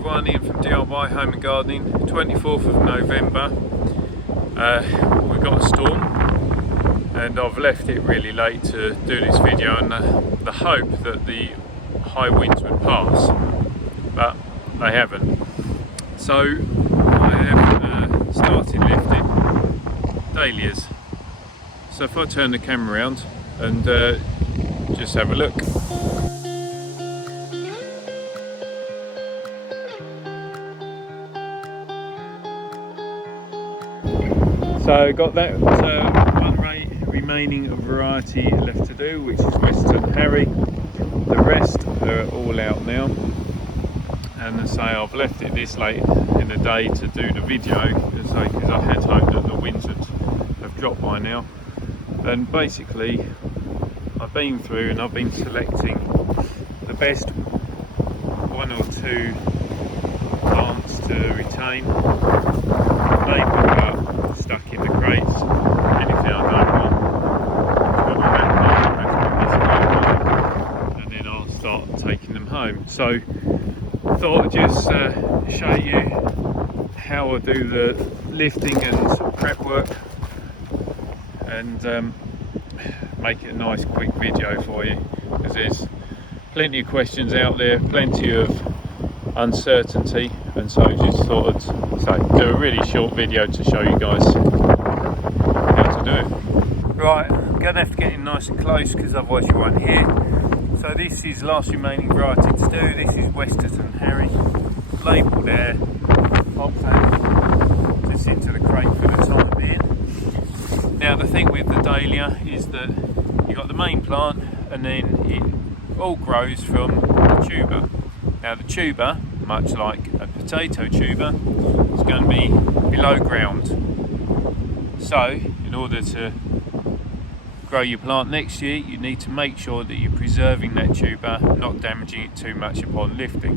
everyone, Ian from DIY Home and Gardening. 24th of November. We got a storm and I've left it really late to do this video in the hope that the high winds would pass, but they haven't. So I have started lifting dahlias. So if I turn the camera around and just have a look. So got that one remaining variety left to do, which is Western Harry. The rest are all out now, and as I say, I've left it this late in the day to do the video, because I had hoped that the winds would have dropped by now. And basically I've been through and I've been selecting the best one or two plants to retain. They got stuck in the crates. Anything I don't want, put on that plate, and then I'll start taking them home. So I thought I'd just show you how I do the lifting and sort of prep work, and make it a nice quick video for you, because there's plenty of questions out there, plenty of uncertainty, and so I just thought I'd do a really short video to show you guys how to do it. Right, I'm going to have to get in nice and close because otherwise you won't hear. So this is last remaining variety to do. This is Western Harry, labelled there. Pop that just into the crate for the time being. Now the thing with the Dahlia is that you've got the main plant and then it all grows from the tuber. Now the tuber, much like a potato tuber, is going to be below ground. So in order to grow your plant next year, you need to make sure that you're preserving that tuber, not damaging it too much upon lifting.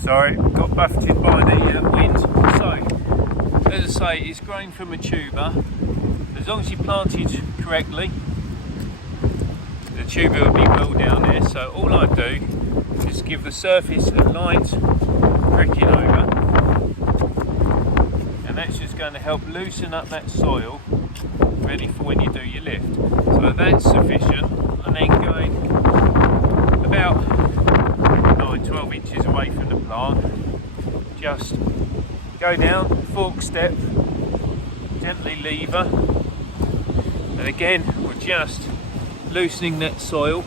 Sorry, got buffeted by the wind. So as I say, it's growing from a tuber. As long as you plant it correctly, the tuber will be well down there. So all I do is give the surface a light pricking over, and that's just going to help loosen up that soil ready for when you do your lift. So that's sufficient, and then going about 9-12 inches away from the plant, just go down, fork step, gently lever, and again we're just loosening that soil.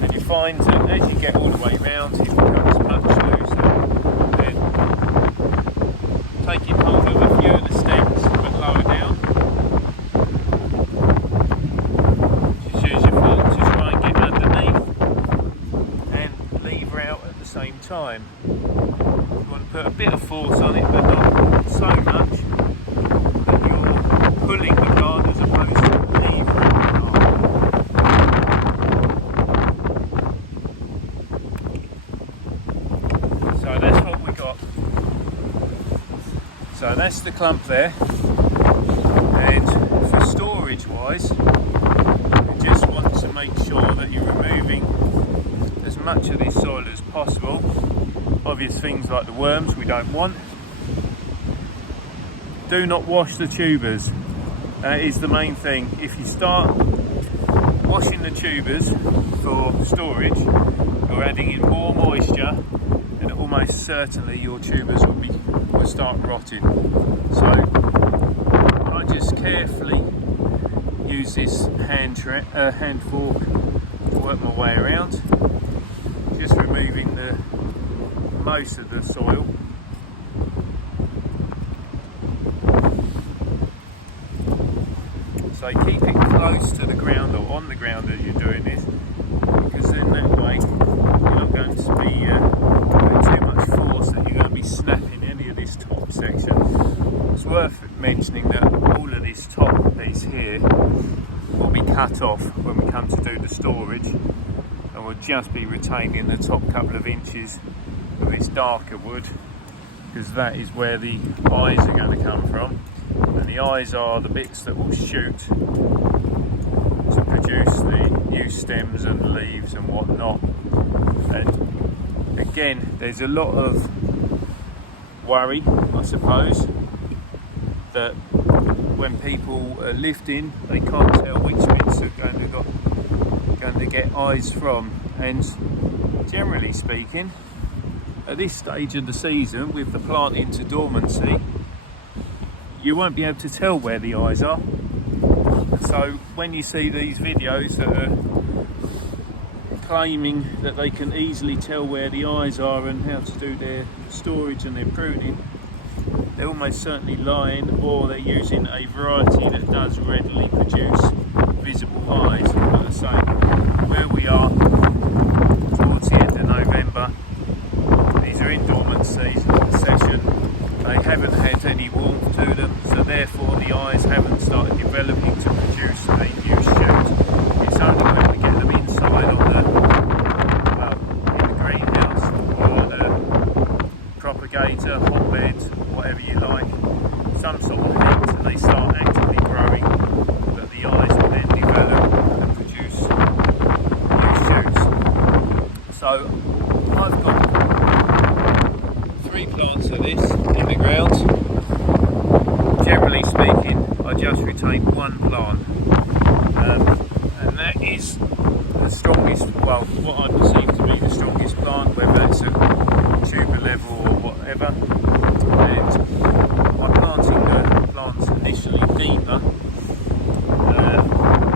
And you find that as you get all the way round, it becomes much looser. Then taking hold of a few of the stems but lower down, just use your fork to try and get underneath and lever out at the same time. You want to put a bit of force on it, but not so much that you're pulling the plant as opposed to levering the plant. So that's what we got. So that's the clump there, and for storage wise, you just want to make sure that you're removing as much of this soil as possible. Obvious things like the worms we don't want. Do not wash the tubers. That is the main thing. If you start washing the tubers for storage, you're adding in more moisture, and almost certainly your tubers will start rotting. So I just carefully use this hand fork to work my way around, just removing most of the soil. So keep it close to the ground or on the ground as you're doing this, because then that way you're not going to be putting too much force that you're going to be snapping any of this top section. It's worth mentioning that all of this top piece here will be cut off when we come to do the storage, and we'll just be retaining the top couple of inches of this darker wood, because that is where the eyes are going to come from. and the eyes are the bits that will shoot to produce the new stems and leaves and whatnot. And again, there's a lot of worry, I suppose, that when people are lifting, they can't tell which bits are going to get eyes from. And generally speaking, at this stage of the season, with the plant into dormancy, you won't be able to tell where the eyes are. So when you see these videos that are claiming that they can easily tell where the eyes are and how to do their storage and their pruning, they're almost certainly lying, or they're using a variety that does readily produce visible eyes. But I say, where we are towards the end of November, these are in dormancy session. They haven't had any warmth to them, so therefore the eyes haven't started developing to produce a new shoot. It's only when we get them inside on in the greenhouse or the propagator, hotbed, whatever you like, some sort of heat, and they start actively growing, that the eyes will then develop and produce new shoots. So I've got 3 plants of this in the ground. Generally speaking, I just retain 1 plant, and that is the strongest, well, what I perceive to be the strongest plant, whether that's a tuber level or whatever. And by planting the plants initially deeper,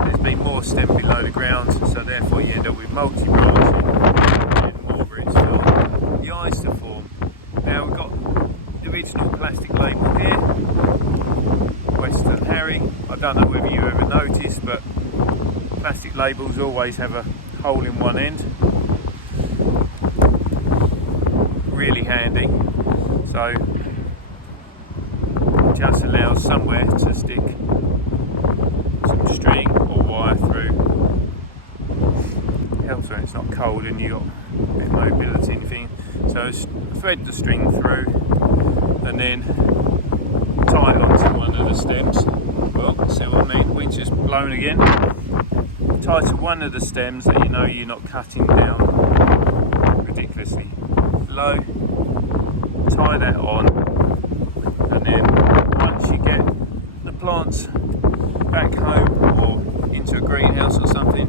there's been more stem below the ground, so therefore you end up with multi-branching and more roots for the eyes to form. Now we've got the original plastic label here, Western Harry. I don't know whether you ever noticed, but plastic labels always have a hole in one end. Really handy. So it just allows somewhere to stick some string or wire through. Helps when it's not cold and you've got a bit of mobility and thing. So thread the string through and then tie it onto one of the stems. Well, see what I mean? Wind's just blown again. Tie to one of the stems that you know you're not cutting down ridiculously low. Tie that on, and then once you get the plants back home or into a greenhouse or something,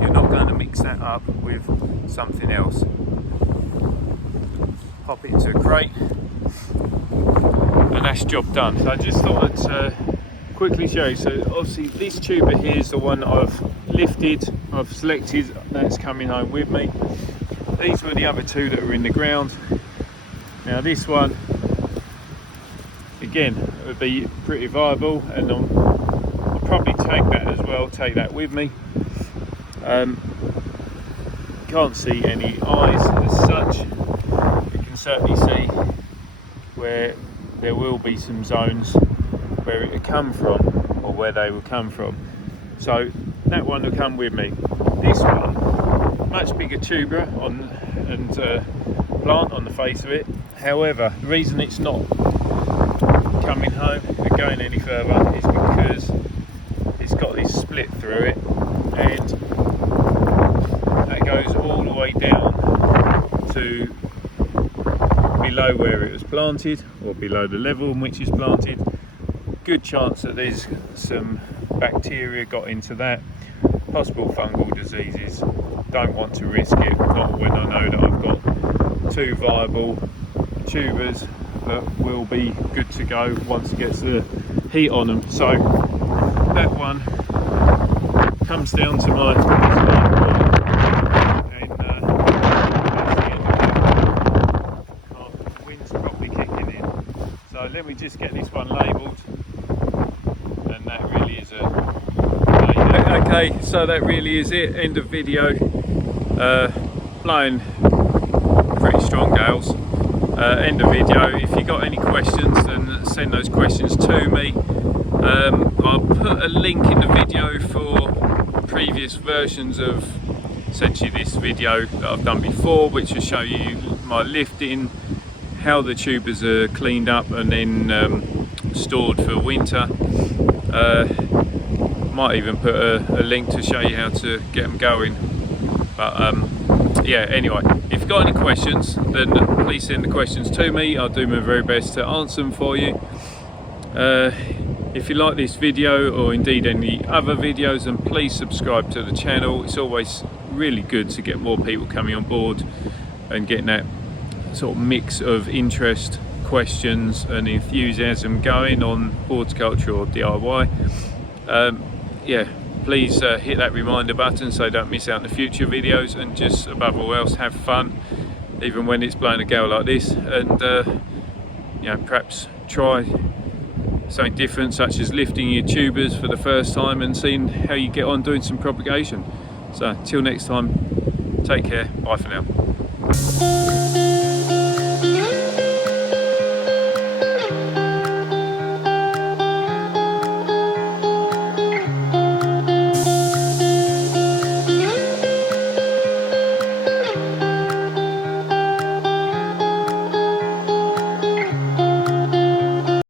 you're not going to mix that up with something else. Pop it into a crate, and that's job done. So I just thought I'd quickly show you. So obviously this tuber here is the one I've lifted, I've selected, that's coming home with me. These were the other 2 that were in the ground. Now this one, again, would be pretty viable, and I'll probably take that as well, take that with me. Can't see any eyes as such. You can certainly see where there will be some zones where it will come from, or where they will come from. So that one will come with me. This one, much bigger tuber and plant on the face of it. However, the reason it's not coming home and going any further is because it's got this split through it, and that goes all the way down to below where it was planted, or below the level in which it's planted. Good chance that there's some bacteria got into that, possible fungal diseases. Don't want to risk it, not when I know that I've got 2 viable tubers that will be good to go once it gets the heat on them. So that one comes down to my and wind's probably kicking in. So let me just get this one labelled, and that really is a okay, so that really is it. End of video. Blowing pretty strong gales. End of video. If you got any questions, then send those questions to me. I'll put a link in the video for previous versions of essentially this video that I've done before, which will show you my lifting, how the tubers are cleaned up, and then stored for winter. Might even put a link to show you how to get them going. But yeah, anyway, if you've got any questions, then please send the questions to me. I'll do my very best to answer them for you. If you like this video, or indeed any other videos, then please subscribe to the channel. It's always really good to get more people coming on board and getting that sort of mix of interest, questions and enthusiasm going on horticulture or DIY. Yeah, please hit that reminder button so don't miss out on the future videos, and just above all else, have fun even when it's blowing a gale like this, and you know, perhaps try something different, such as lifting your tubers for the first time and seeing how you get on doing some propagation. So till next time, take care, bye for now.